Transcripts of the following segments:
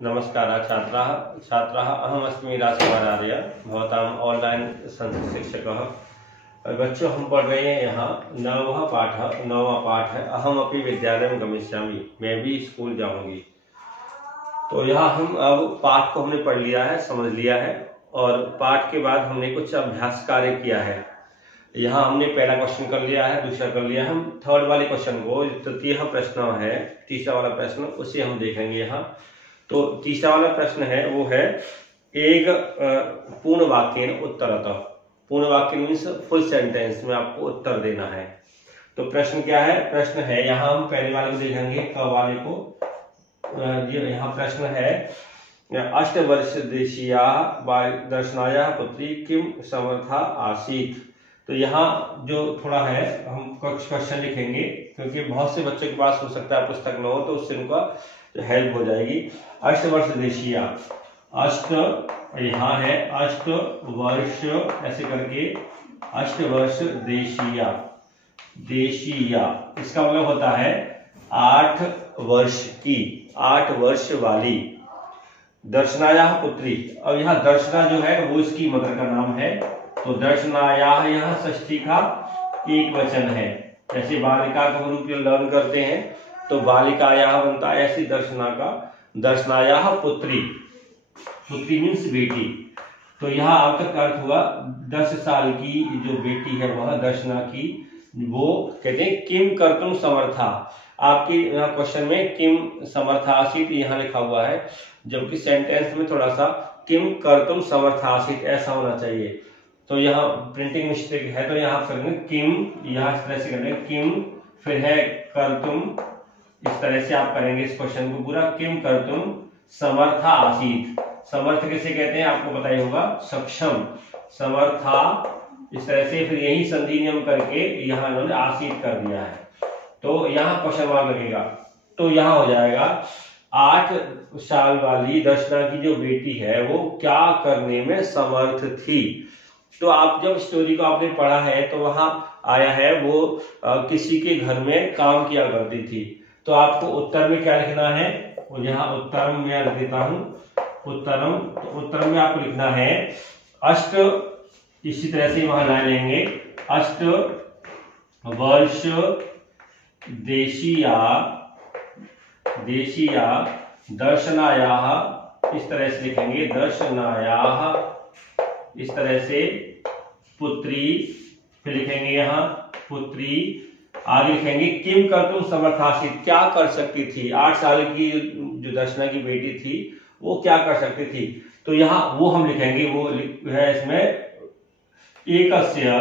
नमस्कार छात्राः छात्राः अहमस्मि राजकुमारार्य भवताम् ऑनलाइन संस्कृत शिक्षकः। बच्चों, हम पढ़ रहे हैं यहाँ नववा पाठ है अहमपि विद्यालयं गमिष्यामि, मैं भी स्कूल जाऊंगी। तो यहाँ हम अब पाठ को हमने पढ़ लिया है, समझ लिया है, और पाठ के बाद हमने कुछ अभ्यास कार्य किया है। यहाँ हमने पहला क्वेश्चन कर लिया है, दूसरा कर लिया है। हम थर्ड वाले क्वेश्चन को, तृतीय प्रश्न है, तीसरा वाला प्रश्न, उसे हम देखेंगे यहाँ। तो तीसरा वाला प्रश्न है वो है एक पूर्ण वाक्य उत्तरतः। पूर्ण वाक्य मीन्स फुल सेंटेंस में आपको उत्तर देना है। तो प्रश्न क्या है? प्रश्न है, यहाँ हम पहले वाले को देखेंगे, क वाले को। यहाँ प्रश्न है, अष्टवर्ष देशीया दर्शनाया पुत्री किम समर्था आसीत। तो यहाँ जो थोड़ा है हम कुछ क्वेश्चन लिखेंगे, क्योंकि बहुत से बच्चों के पास हो सकता है पुस्तक में हो, तो उससे उनका हेल्प हो जाएगी। अष्टवर्ष देशीया, अष्ट यहाँ है अष्ट वर्ष ऐसे करके, अष्टवर्ष देशीया, देशीया इसका मतलब होता है 8 वर्ष की, 8 वर्ष वाली। दर्शनाया पुत्री, अब यहाँ दर्शना जो है वो इसकी मदर का नाम है। तो दर्शनाया यहाँ षष्ठी का एक वचन है। जैसे बालिका का रूप लर्न करते हैं तो बालिकाया बनता है, ऐसी दर्शना का दर्शनाया पुत्री, पुत्री मीन्स बेटी। तो यहाँ आपका अर्थ हुआ 10 साल की जो बेटी है वह दर्शना की, वो कहते हैं किम कर्तुम समर्था। आपकी क्वेश्चन में किम समर्था आसीत यहाँ लिखा हुआ है, जबकि सेंटेंस में थोड़ा सा किम कर्तुम समर्था आसीत ऐसा होना चाहिए। तो यहाँ प्रिंटिंग मिस्टेक है, तो यहाँ करेंगे किम, यहाँ इस तरह से करेंगे किम, फिर है कर्तुम, इस तरह से आप करेंगे इस क्वेश्चन को पूरा। किम कर्तुम समर्था आसीत, समर्थ किसे कहते हैं आपको पता ही होगा, सक्षम, समर्था, इस तरह से। फिर यही संधि नियम करके यहाँ इन्होंने आसीत कर दिया है, तो यहाँ क्वेश्चन मार्क लगेगा। तो यहाँ हो जाएगा 8 साल वाली दर्शना की जो बेटी है वो क्या करने में समर्थ थी। तो आप जब स्टोरी को आपने पढ़ा है तो वहां आया है वो किसी के घर में काम किया करती थी। तो आपको उत्तर में क्या लिखना है, और यहाँ उत्तरम में लिख देता हूं, उत्तरम। तो उत्तर में आपको लिखना है अष्ट, इसी तरह से वहां लाइन लेंगे, अष्ट वर्ष देशीया, देशीया दर्शनाया, इस तरह से लिखेंगे दर्शनाया, इस तरह से पुत्री, फिर लिखेंगे यहाँ पुत्री, आगे लिखेंगे किम कर्तुम समर्थासीत, क्या कर सकती थी। 8 साल की जो दर्शना की बेटी थी वो क्या कर सकती थी। तो यहाँ वो हम लिखेंगे, वो है इसमें एकस्य,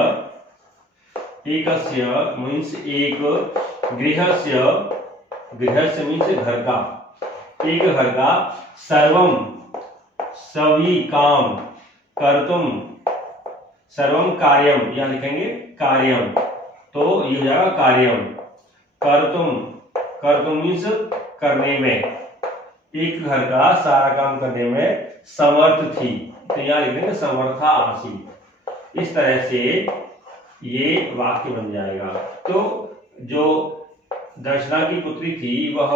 एकस्य मीन्स एक, गृहस्य, गृहस्य मीन्स घर का, एक घर का, सर्वम सभी काम, कर्तुम सर्वम कार्यम, यहां लिखेंगे कार्यम, तो ये हो जाएगा कार्यम। कर्तुम, कर्तुम मीन्स करने में, एक घर का सारा काम करने में समर्थ थी, तो यहां लिखेंगे समर्था आसीत। इस तरह से ये वाक्य बन जाएगा। तो जो दर्शना की पुत्री थी वह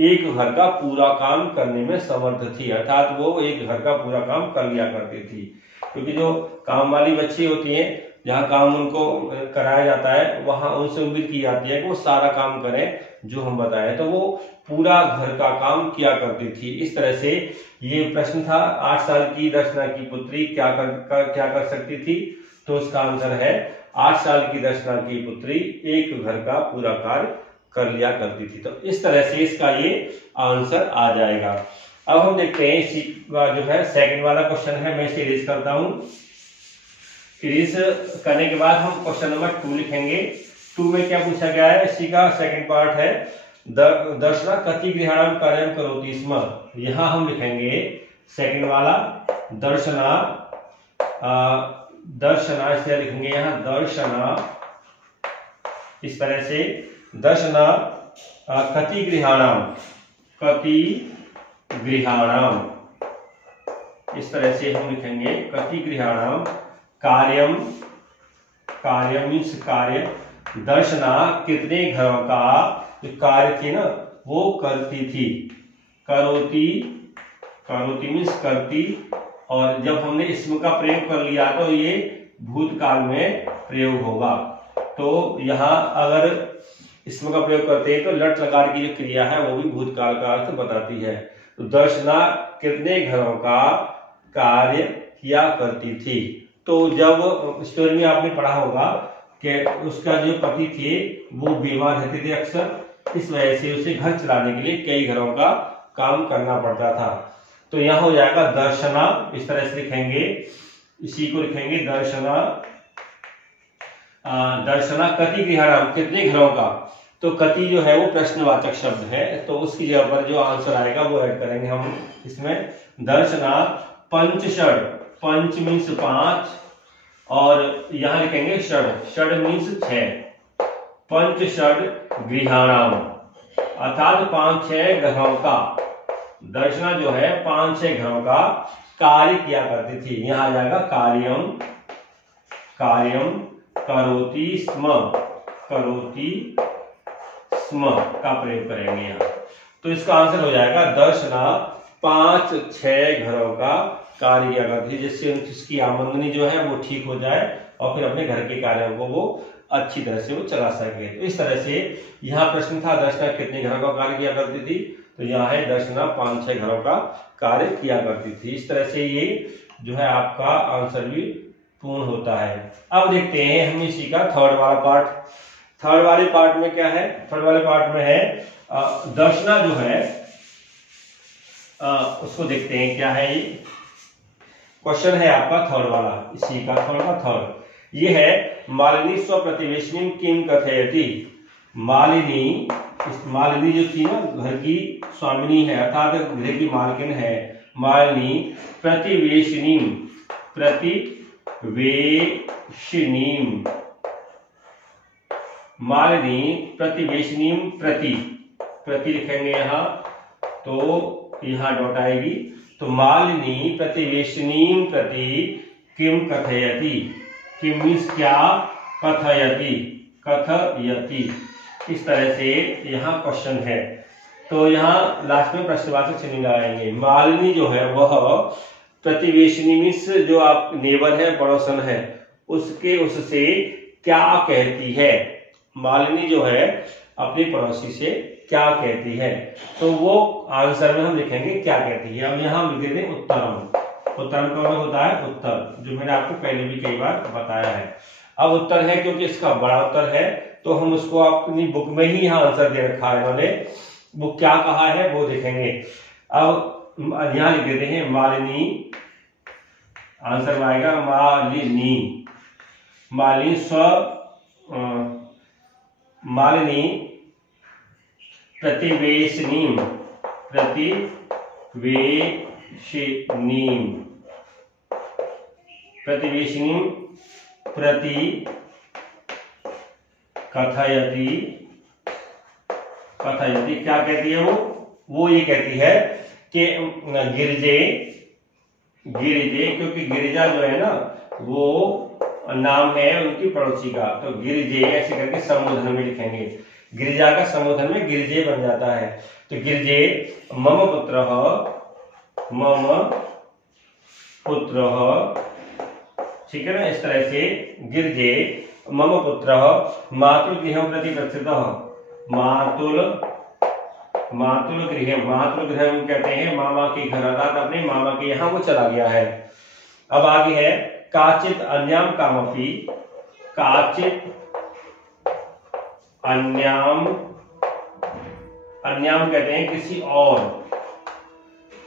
एक घर का पूरा काम करने में समर्थ थी, अर्थात वो एक घर का पूरा काम कर लिया करती थी। क्योंकि जो काम वाली बच्ची होती हैं, जहाँ काम उनको कराया जाता है, वहां उनसे उम्मीद की जाती है कि वो सारा काम करें जो हम बताएं, तो वो पूरा घर का काम किया करती थी। इस तरह से ये प्रश्न था, 8 साल की दर्शना की पुत्री क्या कर सकती थी। तो उसका आंसर है 8 साल की दर्शना की पुत्री एक घर का पूरा कार्य कर लिया करती थी। तो इस तरह से इसका ये आंसर आ जाएगा। अब हम देखते हैं इसी का जो है सेकंड वाला क्वेश्चन है, मैं इसे इरेज करता हूं। इरेज करने के बाद हम क्वेश्चन नंबर 2 लिखेंगे। 2 में क्या पूछा गया है, इसी का सेकंड पार्ट है, दर्शना कति गृहाणाम कार्यम करोति स्म। यहां हम लिखेंगे सेकंड वाला दर्शना, दर्शना इसे लिखेंगे यहां दर्शना, इस तरह से दर्शना कति गृहाणाम, कति गृहाणाम, इस तरह से हम लिखेंगे कति गृहाणाम कार्यम, कार्यम मीन्स कार्य, दर्शना कितने घरों का कार्य थी ना वो करती थी, करोती करोति मीन्स करती, और जब हमने इसम का प्रयोग कर लिया तो ये भूतकाल में प्रयोग होगा। तो यहाँ अगर इसम का प्रयोग करते हैं तो लट लकार की जो क्रिया है वो भी भूतकाल का अर्थ बताती है। तो दर्शना कितने घरों का कार्य किया करती थी। तो जब स्टोरी में आपने पढ़ा होगा कि उसका जो पति थे वो बीमार रहते थे अक्सर, इस वजह से उसे घर चलाने के लिए कई घरों का काम करना पड़ता था। तो यहाँ हो जाएगा दर्शना, इस तरह से लिखेंगे, इसी को लिखेंगे दर्शना। दर्शना कति गृहाणाम, कितने घरों का। तो कति जो है वो प्रश्नवाचक शब्द है, तो उसकी जगह पर जो आंसर आएगा वो ऐड करेंगे हम इसमें। दर्शना पंचषड, पंच मीन्स 5, और यहाँ लिखेंगे षड, षड मीन्स 6, पंचषड गृहाणाम अर्थात 5-6 घरों का। दर्शना जो है 5-6 घरों का कार्य किया करती थी। यहाँ आ जाएगा कार्यम, कार्यम करोति स्म, करोति स्म का प्रयोग करेंगे यहाँ। तो इसका आंसर हो जाएगा दर्शना 5-6 घरों का कार्य किया करती थी, जिससे उसकी आमदनी जो है वो ठीक हो जाए और फिर अपने घर के कार्यों को वो अच्छी तरह से वो चला सके। तो इस तरह से यहाँ प्रश्न था दर्शना कितने घरों का कार्य किया करती थी, तो यहाँ है दर्शना 5-6 घरों का कार्य किया करती थी। इस तरह से ये जो है आपका आंसर भी पूर्ण होता है। अब देखते हैं हम इसी का थर्ड वाला पार्ट। थर्ड वाले पार्ट में क्या है, थर्ड वाले पार्ट में है दर्शना जो है उसको देखते हैं क्या है। ये क्वेश्चन है आपका थर्ड वाला, इसी का थर्ड ये है मालिनी स्वप्रतिवेशिनी किम कथयति। मालिनी, मालिनी जो थी ना घर की स्वामिनी है अर्थात घर की मालकिन है, मालिनी प्रतिवेशिनी, प्रतिवेशिनी, मालिनी प्रतिवेशिनी, प्रति, प्रति लिखेंगे यहाँ, तो यहाँ डॉट आएगी। तो मालिनी प्रतिवेशिनी प्रति किम कथयति, किम मीन्स क्या, कथयति, कथयति, इस तरह से यहाँ क्वेश्चन है। तो यहाँ लास्ट में प्रश्नवाचक चिन्ह लगाएंगे। मालिनी जो है वह प्रतिवेशिनी मीन्स जो आप नेबर है, पड़ोसन है, उसके उससे क्या कहती है। मालिनी जो है अपनी पड़ोसी से क्या कहती है, तो वो आंसर में हम लिखेंगे क्या कहती है। अब यहाँ हम लिख देते हैं उत्तरम। उत्तरम का मतलब होता है उत्तर, जो मैंने आपको पहले भी कई बार बताया है। अब उत्तर है क्योंकि इसका बड़ा उत्तर है तो हम उसको अपनी बुक में ही यहाँ आंसर दे रखा है इन्होंने, वो क्या कहा है वो देखेंगे। अब यहाँ लिख देते हैं मालिनी, आंसर में आएगा मालिनी, मालिनी मालिनी प्रतिवेशिनी, प्रतिवेशिनी, प्रतिवेशिनी प्रति कथयति, कथयति क्या कहती है वो ये कहती है कि गिरिजे, गिरिजे क्योंकि गिरिजा जो है ना वो नाम है उनकी पड़ोसी का, तो गिरिजे ऐसे करके संबोधन में लिखेंगे। गिरिजा का संबोधन में गिरिजे बन जाता है। तो गिरिजे मम पुत्र, मम पुत्र, ठीक है ना, इस तरह से गिरिजे मम पुत्र मातृगृहं प्रति प्रस्थितः, मातुल, मातुलगृह, मातृगृह कहते हैं मामा के घर, अर्थात अपने मामा के यहाँ वो चला गया है। अब आगे है काचित अन्याम कामपि, काचित अन्याम, अन्याम कहते हैं किसी और,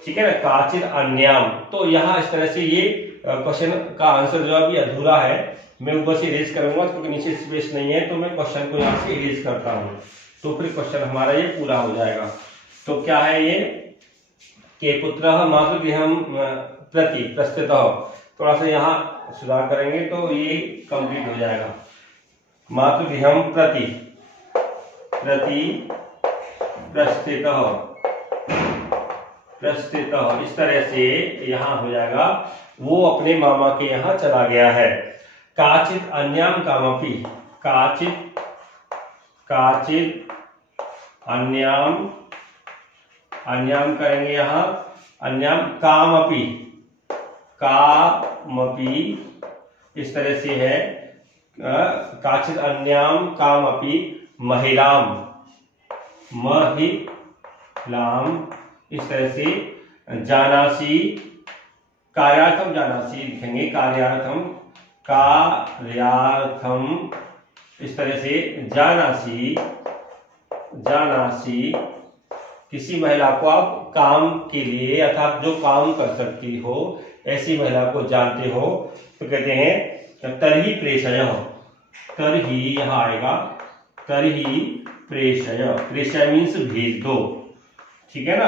ठीक है ना, काचित अन्याम। तो यहाँ इस तरह से ये क्वेश्चन का आंसर जो अभी अधूरा है, मैं ऊपर से इरेज करूंगा क्योंकि नीचे स्पेस नहीं है, तो मैं क्वेश्चन को यहाँ से इरेज करता हूँ, तो फिर क्वेश्चन हमारा ये पूरा हो जाएगा। तो क्या है ये कि पुत्रः मातृगृहं प्रति प्रस्थितः, थोड़ा सा यहाँ सुधार करेंगे तो ये कंप्लीट हो जाएगा। मातृगृहं प्रति, प्रति प्रस्थितः, प्रस्थितः, इस तरह से यहाँ हो जाएगा वो अपने मामा के यहाँ चला गया है। काचित अन्याम कामपि, काचित, काचित अन्याम, अन्याम करेंगे यहाँ, अन्याम कामपि, कामपि इस तरह से है। काचित अन्याम कामपि महिलाम, महिलाम इस तरह से। जानासि, कार्यार्थम जानासि लिखेंगे, कार्यार्थम, कार्यार्थम इस तरह से। जानासि, जानासि किसी महिला को आप काम के लिए अर्थात जो काम कर सकती हो ऐसी महिला को जानते हो तो कहते हैं तर्हि प्रेषय। तर्हि यहां आएगा, तर्हि प्रेषय, प्रेषय मीन्स भेज दो, ठीक है ना।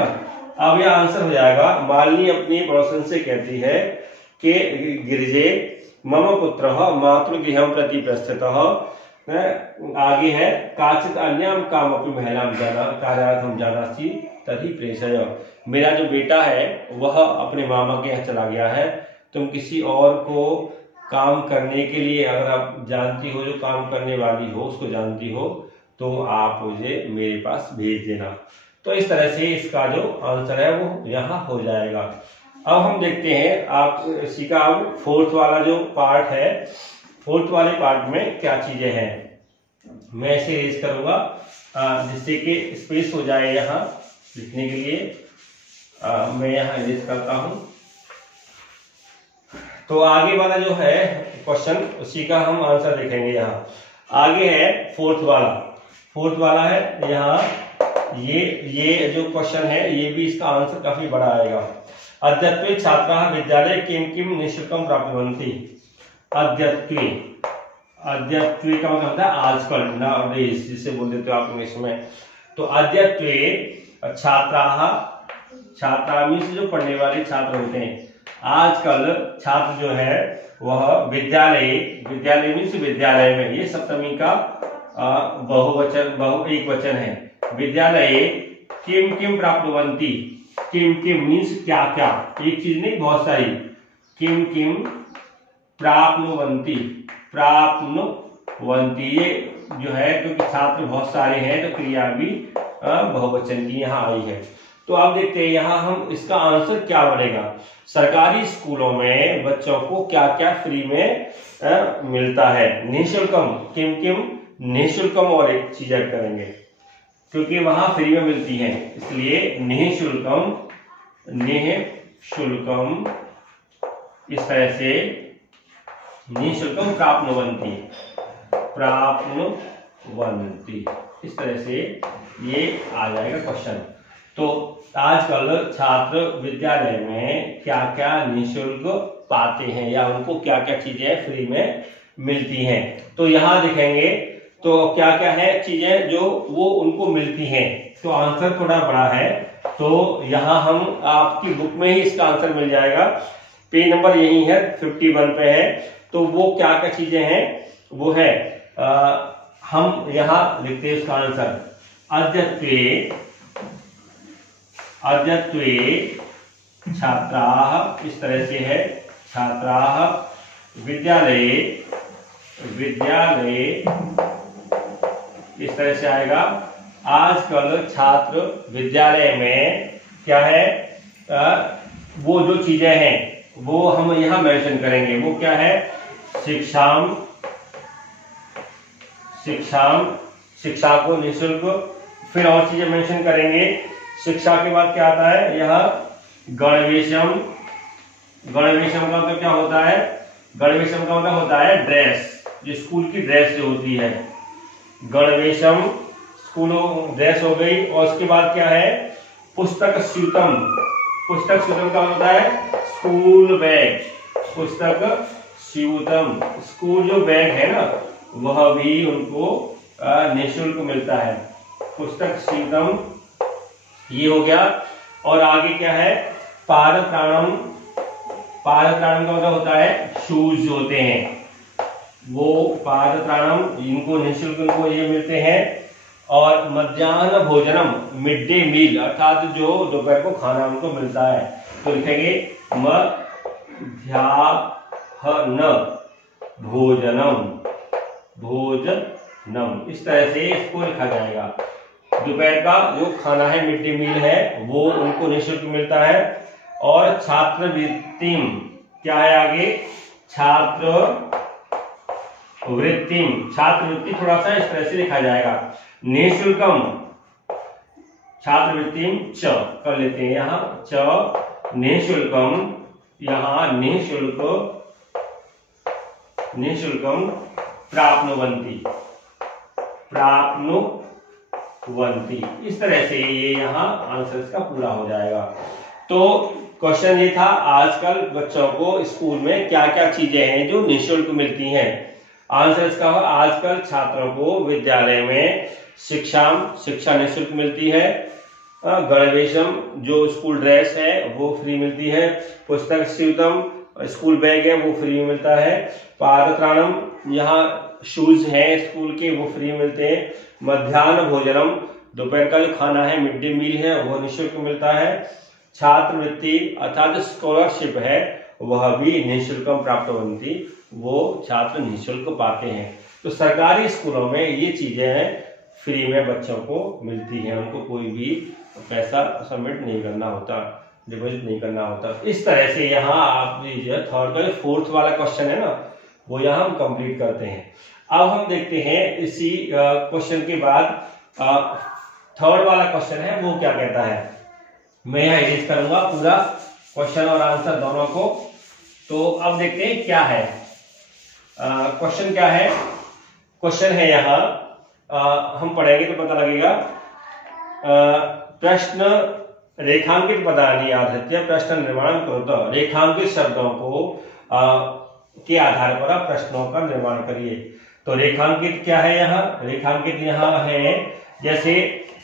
अब यह आंसर हो जाएगा। मालिनी अपनी पड़ोसन से कहती है कि गिरिजे मम पुत्र मातृगृहं प्रति प्रस्थितः। आगे है काचित अन्याम कामपि महिलाम जाना कार्यार्थम जानासि तर्हि प्रेषय। मेरा जो बेटा है वह अपने मामा के यहाँ चला गया है, तुम किसी और को काम करने के लिए अगर आप जानती हो, जो काम करने वाली हो उसको जानती हो तो आप मुझे मेरे पास भेज देना। तो इस तरह से इसका जो आंसर है वो यहाँ हो जाएगा। अब हम देखते हैं आप सीखा अब फोर्थ वाला जो पार्ट है, फोर्थ वाले पार्ट में क्या चीजें हैं। मैं इसे रेज करूंगा जिससे कि स्पेस हो जाए यहाँ लिखने के लिए। मैं यहाँ रेज करता हूं। तो आगे वाला जो है क्वेश्चन उसी का हम आंसर देखेंगे। यहाँ आगे है फोर्थ वाला, फोर्थ वाला है यहाँ ये जो क्वेश्चन है ये भी इसका आंसर काफी बड़ा आएगा। अद्यत्वे छात्राः विद्यालये किं किं निःशुल्कं प्राप्नुवन्ति। अद्यत्वे, अद्यत्वे का मतलब होता है आजकल, नाउडेज जिसे बोल देते हो आप इंग्लिश में। तो अद्यत्वे छात्राः, छात्रा मीन्स जो पढ़ने वाले छात्र होते हैं, आजकल छात्र जो है वह विद्यालय, विद्यालय मीन्स विद्यालय में, ये सप्तमी का बहुवचन एक वचन है। विद्यालय किम किम प्राप्नुवन्ति, किम किम मीन्स क्या क्या, एक चीज नहीं बहुत सारी। किम किम प्राप्नुवन्ति, प्राप्नुवन्ति ये जो है क्योंकि छात्र बहुत सारे हैं तो क्रिया भी बहुवचन की यहाँ आई है। तो आप देखते हैं यहाँ हम इसका आंसर क्या बनेगा। सरकारी स्कूलों में बच्चों को क्या क्या फ्री में मिलता है। निःशुल्कम, किम किम निःशुल्कम और एक चीज ऐड करेंगे क्योंकि वहां फ्री में मिलती है, इसलिए निःशुल्कम, निःशुल्कम इस तरह से। निःशुल्कम प्राप्नुवन्ति, प्राप्नुवन्ति इस तरह से ये आ जाएगा क्वेश्चन। तो आजकल छात्र विद्यालय में क्या क्या निःशुल्क पाते हैं या उनको क्या क्या चीजें फ्री में मिलती हैं, तो यहाँ दिखेंगे तो क्या क्या है चीजें जो वो उनको मिलती हैं। तो आंसर थोड़ा बड़ा है, तो यहाँ हम आपकी बुक में ही इसका आंसर मिल जाएगा। पेज नंबर यही है 51 पे है। तो वो क्या क्या चीजें हैं वो है हम यहाँ लिखते हैं उसका आंसर। अद्यत्वे, अद्यत्वे छात्राः इस तरह से है, छात्राः विद्यालये, विद्यालये इस तरह से आएगा। आजकल छात्र विद्यालय में क्या है वो जो चीजें हैं वो हम यहाँ मेंशन करेंगे। वो क्या है, शिक्षाम, शिक्षाम शिक्षा को निःशुल्क, फिर और चीजें मेंशन करेंगे। शिक्षा के बाद क्या आता है यहाँ गणवेशम, गणवेशम का मतलब क्या होता है, गणवेशम का मतलब होता है ड्रेस, जो स्कूल की ड्रेस जो होती है। गणवेशम स्कूल ड्रेस हो गई। और उसके बाद क्या है पुस्तक स्यूतम, पुस्तक स्यूतम का होता है स्कूल बैग, पुस्तक स्यूतम स्कूल जो बैग है ना वह भी उनको निःशुल्क मिलता है। पुस्तक स्यूतम ये हो गया। और आगे क्या है पादत्राणम, पादत्राणम का मतलब होता है शूज जो होते हैं वो पादत्राणम, इनको निःशुल्क उनको ये मिलते हैं। और मध्याह्न भोजनम मिड डे मील अर्थात जो दोपहर को खाना उनको मिलता है, तो लिखेंगे मध्याह्न भोजनम, भोजनम इस तरह से इसको लिखा जाएगा। दोपहर का जो खाना है मिड डे मील है वो उनको निःशुल्क मिलता है। और छात्रवृत्तिम क्या है आगे, छात्रवृत्तिम, छात्रवृत्ति थोड़ा सा इस तरह से लिखा जाएगा, निःशुल्कम छात्रवृत्तिम च कर लेते हैं यहाँ, च निःशुल्कम, यहाँ निःशुल्कम प्राप्नुवन्ति, इस तरह से ये यहाँ आंसर का पूरा हो जाएगा। तो क्वेश्चन ये था आजकल बच्चों को स्कूल में क्या क्या चीजें हैं जो निःशुल्क मिलती हैं। आंसर इसका हो, आजकल छात्रों को विद्यालय में शिक्षा निःशुल्क मिलती है, गणवेशम जो स्कूल ड्रेस है वो फ्री मिलती है, पुस्तक स्यूतम स्कूल बैग है वो फ्री मिलता है, पादत्राणम यहाँ शूज हैं स्कूल के वो फ्री मिलते हैं, मध्याह्न भोजनम दोपहर का जो खाना है मिड डे मील है वो निःशुल्क मिलता है, छात्रवृत्ति अर्थात स्कॉलरशिप है वह भी निःशुल्कम प्राप्तवन्ति, वो छात्र निःशुल्क पाते हैं। तो सरकारी स्कूलों में ये चीजें फ्री में बच्चों को मिलती हैं, उनको कोई भी पैसा सबमिट नहीं करना होता, डिपॉजिट नहीं करना होता। इस तरह से यहाँ आप लीजिए थर्ड का फोर्थ वाला क्वेश्चन है ना वो यहाँ हम कंप्लीट करते हैं। अब हम देखते हैं इसी क्वेश्चन के बाद थर्ड वाला क्वेश्चन है वो क्या कहता है। मैं यहाँ इरेज करूंगा पूरा क्वेश्चन और आंसर दोनों को। तो अब देखते हैं क्या है क्वेश्चन, क्या है क्वेश्चन है यहाँ हम पढ़ेंगे तो पता लगेगा। प्रश्न रेखांकित पदानि आधृत्य प्रश्न निर्माण करो, तो रेखांकित शब्दों को के आधार पर आप प्रश्नों का निर्माण करिए। तो रेखांकित क्या है यहाँ, रेखांकित यहाँ है जैसे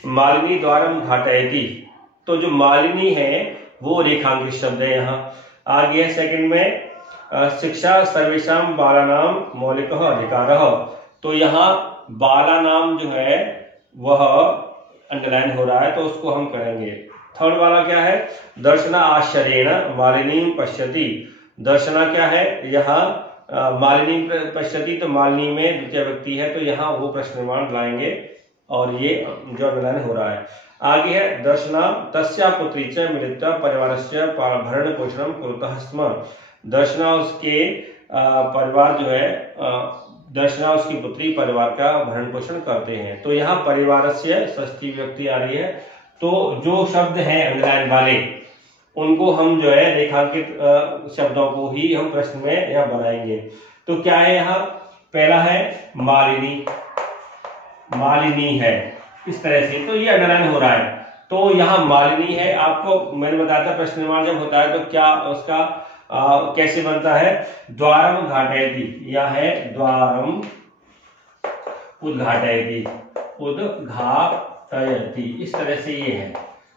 मालिनी द्वारम घाटयति, तो जो मालिनी है वो रेखांकित शब्द है यहाँ। आगे है सेकंड में शिक्षा सर्वेषाम बालानाम मौलिक अधिकार, तो यहाँ बालानाम जो है वह अंडरलाइन हो रहा है तो उसको हम करेंगे। थर्ड वाला क्या है, दर्शना आश्चर्येण मालिनीम पश्यति, दर्शना क्या है यहाँ मालिनी पश्यति, तो मालिनी में द्वितीय व्यक्ति है तो यहाँ वो प्रश्न निर्माण लाएंगे और ये जो अंडरलाइन हो रहा है। आगे है दर्शना तस्या पुत्री च मिलित्वा परिवारस्य भरण पोषणम कुरुतः स्म, दर्शना उसके परिवार जो है दर्शना उसकी पुत्री परिवार का भरण पोषण करते हैं। तो यहाँ परिवार से षष्ठी व्यक्ति आ रही है, तो जो शब्द हैं अंडरलाइन वाले उनको हम जो है रेखांकित शब्दों को ही हम प्रश्न में यहाँ बनाएंगे। तो क्या है यहाँ, पहला है मालिनी, मालिनी है इस तरह से, तो ये अंडरलाइन हो रहा है। तो यहाँ मालिनी है, आपको मैंने बताया था प्रश्न निर्माण जब होता है तो क्या उसका कैसे बनता है, द्वारम घाटयति, यह है द्वारम उद्घाटयति, उद्घाटयति, इस तरह से ये है।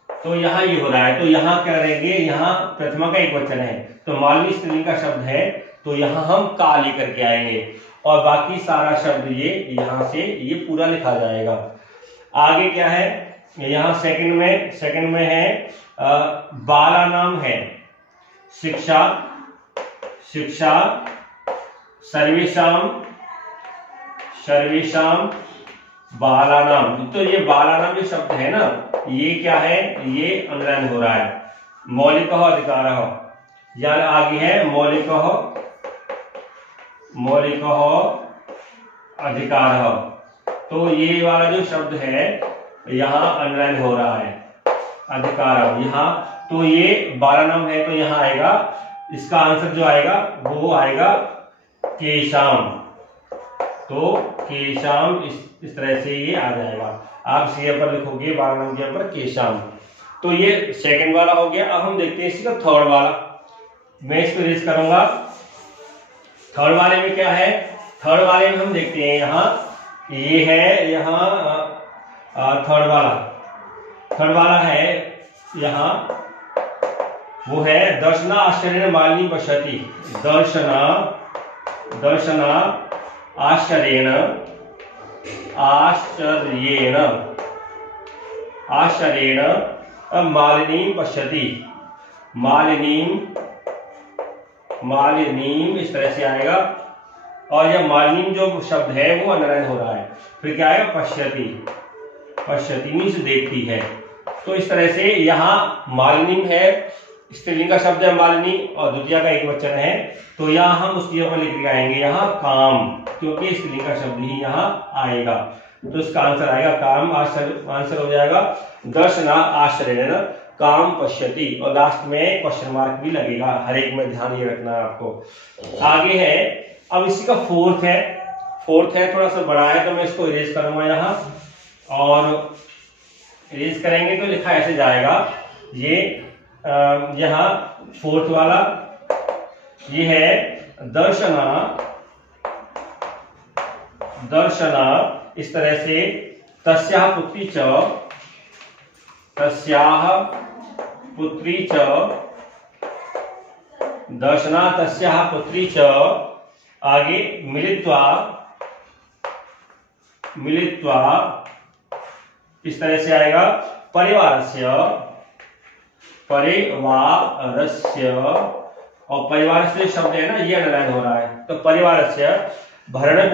तो यहाँ ये हो रहा है, तो यहाँ क्या करेंगे, यहाँ प्रथमा का एक वचन है तो मालिनी स्त्रीलिंग का शब्द है तो यहाँ हम का लेकर के आएंगे और बाकी सारा शब्द ये यहाँ से ये पूरा लिखा जाएगा। आगे क्या है, यहाँ सेकंड में है बाला नाम है, शिक्षा सर्वेषाम बाला नाम, तो ये बाला नाम जो शब्द है ना ये क्या है, ये अंडरलाइन हो रहा है। मौलिक अधिकार, यानी आगे है मौलिक अधिकार, तो ये वाला जो शब्द है यहाँ अंडरलाइन हो रहा है अधिकार यहाँ, तो ये बाला नाम है तो यहाँ आएगा, इसका आंसर जो आएगा वो आएगा केशाम, तो केशाम इस तरह से ये आ जाएगा। आप सी पर लिखोगे बाला नाम के ऊपर केशाम, तो ये सेकंड वाला हो गया। अब हम देखते हैं इसका थर्ड वाला, मैं इसको रीड करूंगा। थर्ड वाले में क्या है, थर्ड वाले में हम देखते हैं यहाँ ये है, यहाँ थर्ड वाला है यहाँ वो है दर्शना आश्चर्येण मालिनी पश्यति, दर्शना आश्चर्येण मालिनी पश्यति, मालिनीम इस तरह से आएगा और यह मालिनीम जो शब्द है वो अंडरलाइन हो रहा है। फिर क्या आएगा, पश्यति मीन्स देखती है। तो इस तरह से यहाँ मालिनीम है स्त्रीलिंग का शब्द है मालिनी और द्वितीय का एक वचन है, तो यहाँ हम उस चीजों को लिख के आएंगे यहाँ काम, क्योंकि स्त्रीलिंग का शब्द ही यहाँ आएगा। तो इसका आंसर आएगा काम। आंसर हो जाएगा दर्शना आश्चर्येण काम पश्यति, और लास्ट में क्वेश्चन मार्क भी लगेगा, हर एक में ध्यान ये रखना है आपको। आगे है, अब इसी का फोर्थ है, थोड़ा सा बड़ा है तो मैं इसको इरेज करूंगा यहाँ, और इरेज करेंगे तो लिखा ऐसे जाएगा, ये यहाँ फोर्थ वाला ये है दर्शना इस तरह से तस्याह पुत्री च दर्शना तस्याह पुत्री च, आगे मिलित्वा इस तरह से आएगा परिवारस्य, और परिवार से शब्द है ना, ये अंडरलाइन हो रहा है, तो परिवारस्य भरण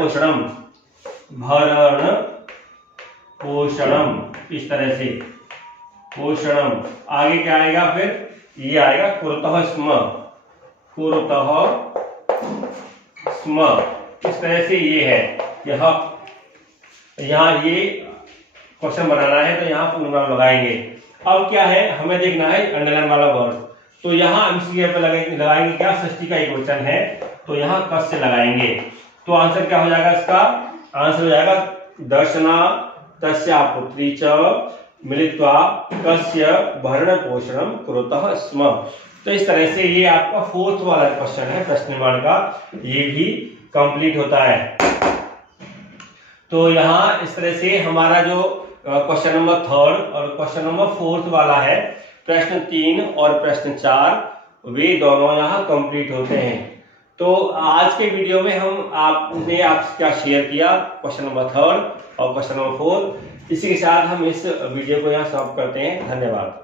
पोषणम इस तरह से पोषणम। आगे क्या आएगा फिर, ये आएगा कुरुतः स्म इस तरह से, ये है यहाँ ये क्वेश्चन बनाना है तो यहाँ पूर्ण लगाएंगे। अब क्या है, हमें देखना है अंडरलाइन वाला वर्ड, तो यहाँ एमसीक्यू पे लगाएंगे क्या, षष्ठी का एक वचन है तो यहाँ कस से लगाएंगे। तो आंसर क्या हो जाएगा इसका, आंसर हो जाएगा दर्शना तस्या पुत्री च मिलित्वा कस्य भरण पोषणम कुरुतः स्म। तो इस तरह से ये आपका फोर्थ वाला क्वेश्चन है प्रश्न निर्माण का, ये भी कंप्लीट होता है। तो यहाँ इस तरह से हमारा जो क्वेश्चन नंबर 3 और क्वेश्चन नंबर 4 वाला है, प्रश्न 3 और प्रश्न 4 वे दोनों यहाँ कंप्लीट होते हैं। तो आज के वीडियो में हम आपने क्या शेयर किया, क्वेश्चन नंबर 3 और क्वेश्चन नंबर 4। इसी के साथ हम इस वीडियो को यहाँ समाप्त करते हैं। धन्यवाद।